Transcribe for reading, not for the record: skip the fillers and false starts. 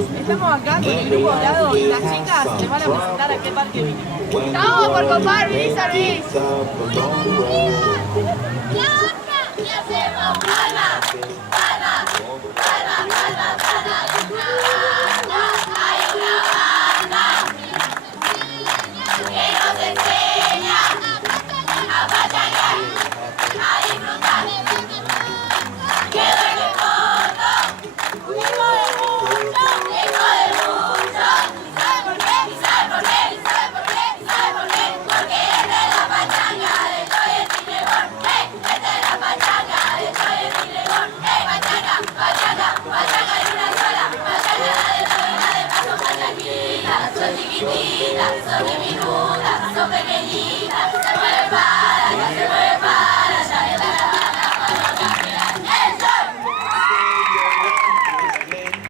Estamos acá con el grupo dorado y las chicas les van a presentar a qué parque vinimos. Estamos por comprar Villa Service. Y hacemos palmas, palmas, palmas, palmas, palmas. Hay una banda que nos enseña a pachanguear, a disfrutar. Quedó en el fondo, eco de mucho, eco de mucho. ¿Sabe por qué? ¿Sabe por qué? ¿Sabe por qué? ¿Sabe por qué? Porque es de la pachanga de Toy el Tilegón. ¡Hey! Es de la pachanga de Toy el Tilegón. ¡Hey! Pachanga, pachanga, pachanga y una sola. Pachanga la de la verdad de paso, pachanguita. Son chiquititas, son divinitas.